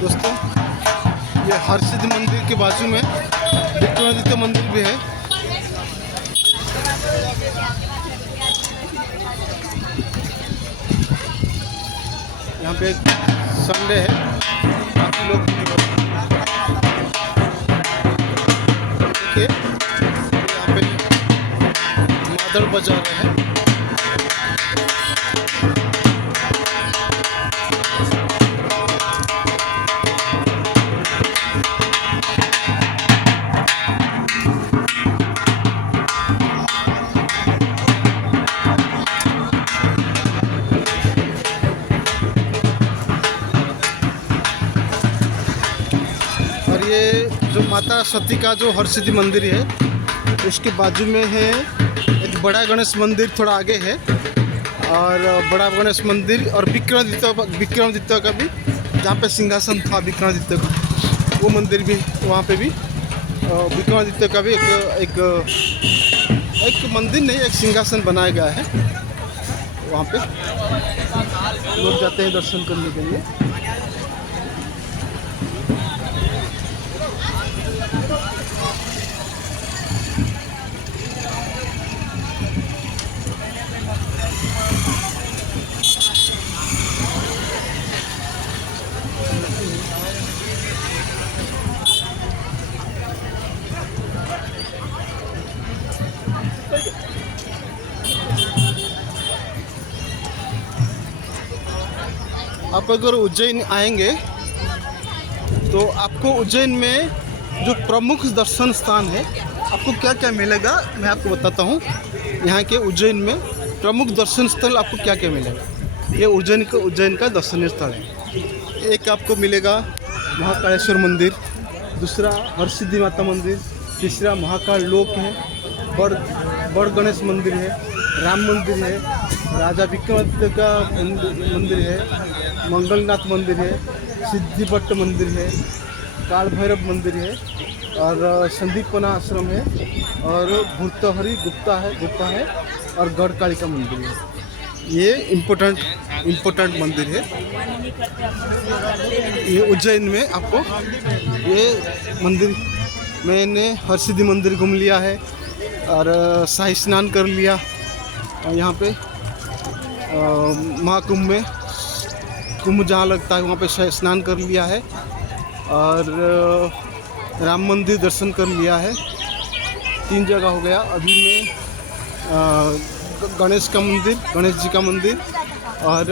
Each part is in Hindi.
दोस्तों, ये हरसिद्धि मंदिर के बाजू में विक्रमादित्य मंदिर भी है। यहाँ पे संडे है, काफ़ी लोग देखिए यहाँ पे मादल बजा रहे हैं। और ये जो माता सती का जो हरसिद्धि मंदिर है, उसके बाजू में है एक बड़ा गणेश मंदिर, थोड़ा आगे है। और बड़ा गणेश मंदिर और विक्रमादित्य का भी, जहाँ पे सिंहासन था विक्रमादित्य का, वो मंदिर भी वहाँ पे भी विक्रमादित्य का भी एक मंदिर नहीं, एक सिंहासन बनाया गया है। वहाँ पे लोग जाते हैं दर्शन करने के लिए। आप अगर उज्जैन आएंगे तो आपको उज्जैन में जो प्रमुख दर्शन स्थान है, आपको क्या क्या मिलेगा मैं आपको बताता हूँ। यहाँ के उज्जैन में प्रमुख दर्शन स्थल आपको क्या क्या मिलेगा। ये उज्जैन का दर्शनीय स्थल है। एक आपको मिलेगा महाकालेश्वर मंदिर, दूसरा हरसिद्धि माता मंदिर, तीसरा महाकाल लोक है, बड़ गणेश मंदिर है, राम मंदिर है, राजा विक्रमादित्य का मंदिर है, मंगलनाथ मंदिर है, सिद्धिपट्ट मंदिर है, काल भैरव मंदिर है, और संदीपना आश्रम है, और भूर्तहरि गुप्ता है, और गढ़कालिका मंदिर है। ये इम्पोर्टेंट मंदिर है। ये उज्जैन में आपको ये मंदिर, मैंने हरसिद्धि मंदिर घूम लिया है और शाही स्नान कर लिया। यहाँ पे महाकुंभ में कुंभ जहाँ लगता है वहाँ पे स्नान कर लिया है, और राम मंदिर दर्शन कर लिया है। 3 जगह हो गया। अभी मैं गणेश जी का मंदिर और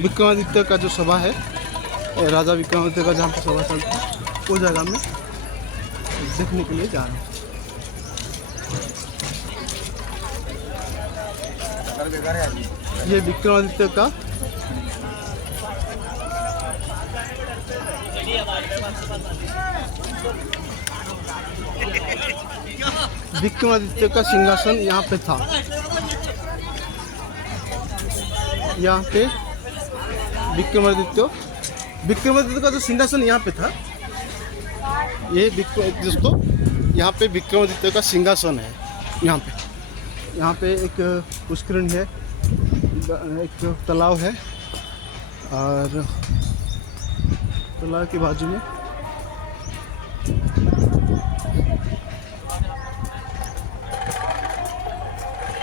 विक्रमादित्य का जो सभा है, राजा विक्रमादित्य का जहाँ पे सभा चलता है, वो जगह में देखने के लिए जा रहा हूँ। ये विक्रमादित्य का सिंहासन यहाँ पे था। यहाँ पे विक्रमादित्य का जो सिंहासन यहाँ पे था, ये दोस्तों यहाँ पे विक्रमादित्य का सिंहासन है। यहाँ पे एक पुष्करिणी है, एक तालाब है, और तालाब के बाजू में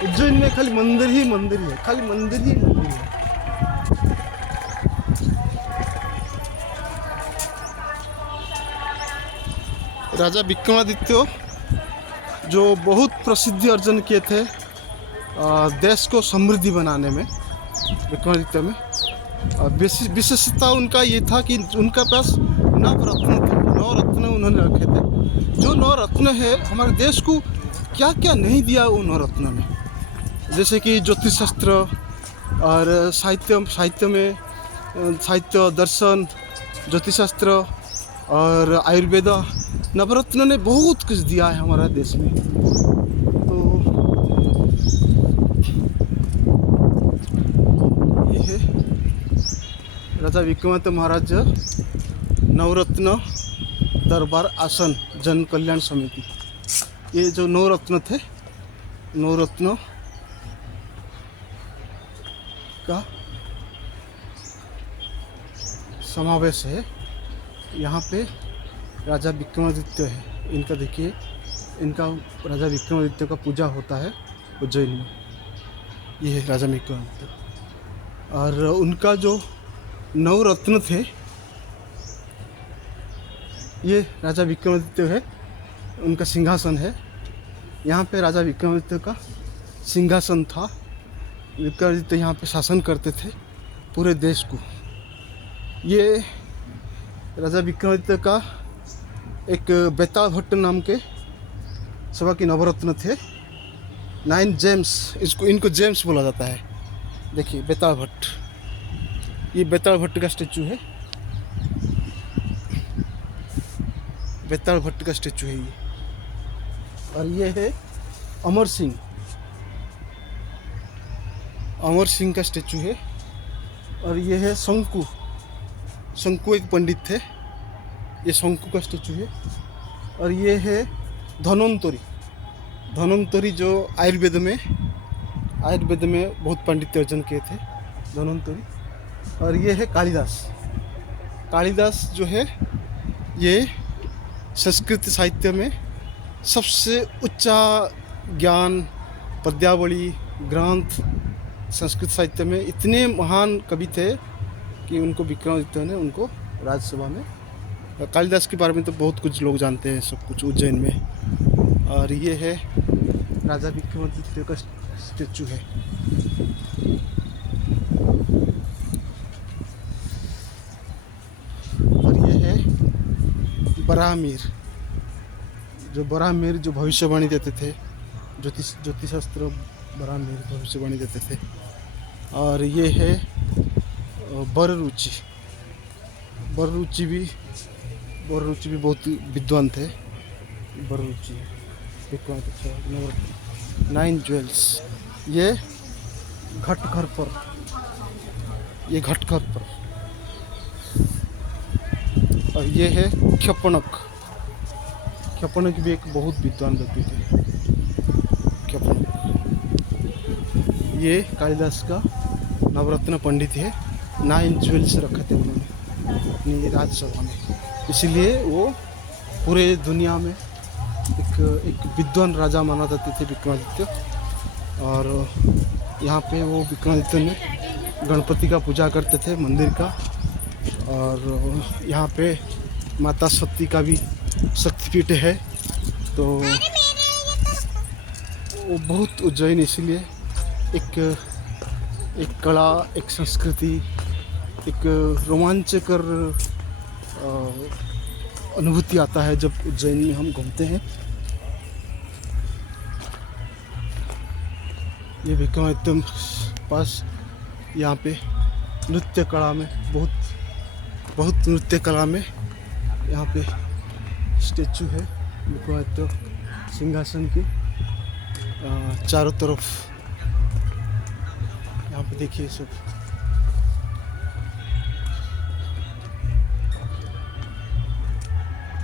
उज्जैन में खाली मंदिर ही मंदिर है। राजा विक्रमादित्य जो बहुत प्रसिद्धि अर्जन किए थे देश को समृद्धि बनाने में, विक्रमादित्य में विशेषता उनका ये था कि उनका पास 9 रत्न थे। 9 रत्न उन्होंने रखे थे। जो 9 रत्न है, हमारे देश को क्या क्या नहीं दिया उन 9 रत्न में, जैसे कि ज्योतिष शास्त्र और साहित्य, दर्शन, ज्योतिष शास्त्र और आयुर्वेद। नवरत्न ने बहुत कुछ दिया है हमारा देश में। तो ये है राजा विक्रमादित्य महाराज नवरत्न दरबार आसन जन कल्याण समिति। ये जो 9 रत्न थे, 9 रत्न का समावेश है यहाँ पे राजा विक्रमादित्य है, इनका देखिए, इनका राजा विक्रमादित्य का पूजा होता है उज्जैन में। ये है राजा विक्रमादित्य, और उनका जो नवरत्न थे, ये राजा विक्रमादित्य है, उनका सिंहासन है। यहाँ पे राजा विक्रमादित्य का सिंहासन था। विक्रमादित्य यहाँ पे शासन करते थे पूरे देश को। ये राजा विक्रमादित्य का एक बेताल भट्ट नाम के सभा के नवरत्न थे। 9 जेम्स, इनको जेम्स बोला जाता है। देखिए बेताल भट्ट, ये बेताल भट्ट का स्टेचू है, बेताल भट्ट का स्टेचू है ये। और ये है अमर सिंह, अमर सिंह का स्टेचू है। और ये है शंकु, शंकु एक पंडित थे, ये शंकु का स्टेचू है। और ये है धन्वंतरी, धन्वंतरी जो आयुर्वेद में बहुत पांडित्य अर्जन किए थे, धन्वंतरी। और ये है कालिदास, कालिदास जो है ये संस्कृत साहित्य में सबसे ऊंचा ज्ञान, पद्यावली, ग्रंथ, संस्कृत साहित्य में इतने महान कवि थे कि उनको विक्रमादित्य ने उनको राज्यसभा में, कालिदास के बारे में तो बहुत कुछ लोग जानते हैं, सब कुछ उज्जैन में। और ये है राजा विक्रमादित्य का स्टेचू है। और ये है बराहमीर, जो बराहमीर जो भविष्यवाणी देते थे, ज्योतिषशास्त्र बराहमीर भविष्यवाणी देते थे। और ये है बररुचि, बररुचि भी बहुत विद्वान थे। बररुचि विक्रमादित्य 9 ज्वेल्स, ये घटघर पर, ये घटघर पर। और ये है क्षपणक, क्षपणक भी एक बहुत विद्वान व्यक्ति थे, क्षपणक। ये कालिदास का नवरत्न पंडित है। 9 ज्वेल्स रखे थे उन्होंने अपनी राज्यसभा में, इसलिए वो पूरे दुनिया में एक विद्वान राजा माना जाते थे विक्रमादित्य। और यहाँ पे वो विक्रमादित्य ने गणपति का पूजा करते थे, मंदिर का। और यहाँ पे माता सती का भी शक्तिपीठ है। तो वो बहुत उज्जैन इसलिए एक कला, एक संस्कृति, एक रोमांचकर अनुभूति आता है जब उज्जैन में हम घूमते हैं। ये विक्रमादित्य पास यहाँ पे नृत्य कला में बहुत नृत्य कला में यहाँ पे स्टेचू है विक्रमादित्य सिंहासन की चारों तरफ। यहाँ पे देखिए सब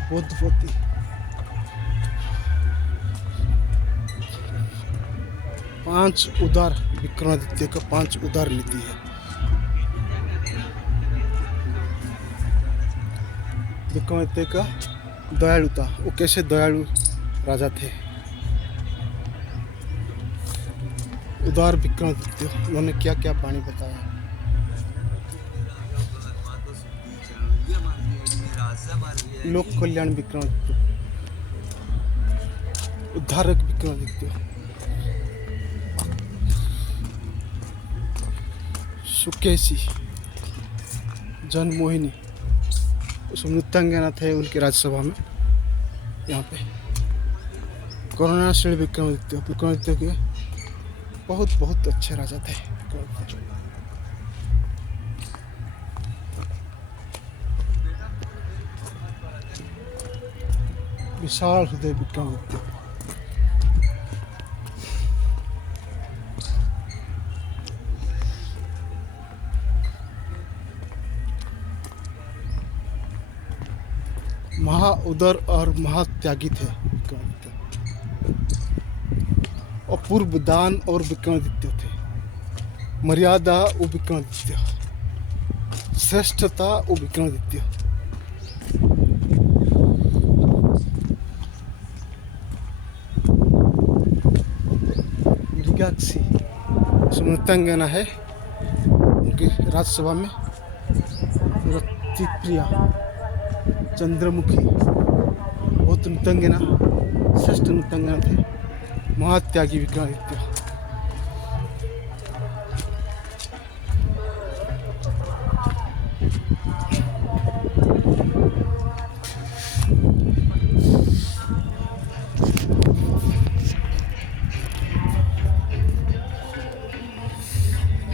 बुद्धपति, पांच उदार, विक्रमादित्य का 5 उदार नीति है। विक्रमादित्य का दयालुता, वो कैसे दयालु राजा थे। उदार विक्रमादित्य, उन्होंने क्या क्या पानी बताया। लोक कल्याण विक्रमादित्य, उद्धारक विक्रमादित्य, सुकेशी, जनमोहिनी, उस नृत्यांगना थे उनके राज्यसभा में। यहाँ पे करुणाशील विक्रमादित्य, विक्रमादित्य के बहुत अच्छे राजा थे। विशाल हृदय विक्रमादित्य, महा उदर और महात्यागी थे विक्रमादित्य। अपूर्व दान और विक्रमादित्य थे। मर्यादा वो विक्रमादित्य, श्रेष्ठता वो विक्रमादित्य। पद्माक्षी नृत्यांगना है उनकी राज्यसभा में। रतिप्रिया चंद्रमुखी बहुत नृत्यांगना, श्रेष्ठ नृत्यांगना थे। महात्यागी विक्रमादित्य।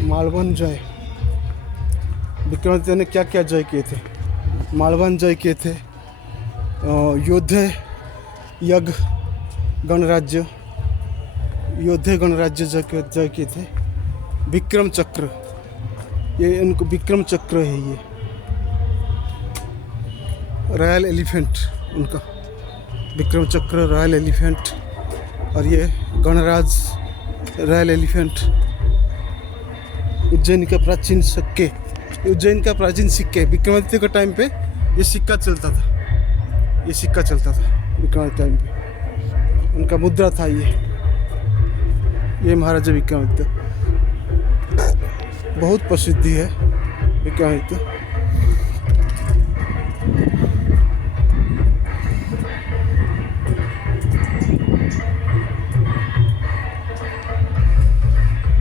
मालवन जय, विक्रमादित्य ने क्या क्या जय किए थे? मालवन जय किए थे, योद्धे यज्ञ गणराज्य, योद्धे गणराज्य जय किए थे। विक्रम चक्र, ये उनको विक्रम चक्र है, ये रॉयल एलिफेंट उनका विक्रम चक्र, रॉयल एलिफेंट। और ये गणराज रॉयल एलिफेंट। उज्जैन का प्राचीन सिक्के, उज्जैन का प्राचीन सिक्के विक्रमादित्य के टाइम पे ये सिक्का चलता था, ये सिक्का चलता था विक्रमादित्य टाइम पे, उनका मुद्रा था ये महाराजा विक्रमादित्य। बहुत प्रसिद्धि है विक्रमादित्य।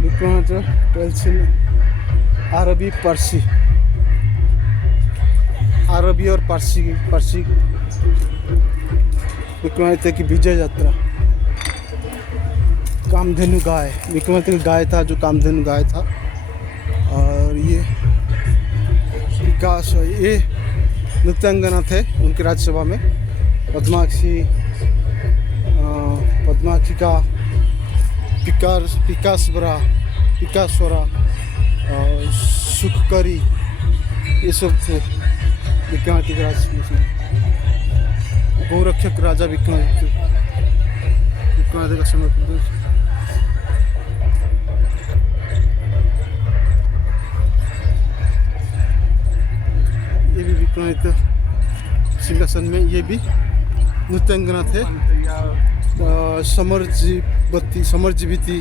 विक्रमादित्य ट्वेल्थ अरबी पारसी, अरबी और पारसी विक्रमादित्य की विजय यात्रा। कामधेनु गाय, विक्रमादित्य की गाय था जो कामधेनु गाय था। और ये विकास, ये नृत्यांगना थे उनकी राज्यसभा में। पद्माक्षी का पिकास्वरा, सुखकरी, ये सब थे विक्रमादित्य के राज्य में। गौरक्षक राजा विक्रमादित्य का समय। ये भी विक्रमादित्य सिंहासन में, ये भी नृत्यांगना थे। समरजीविती,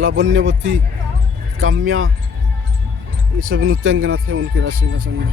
लावण्यवती, काम्या, ये सब नृत्यांगना थे उनके राज सिंहासन में।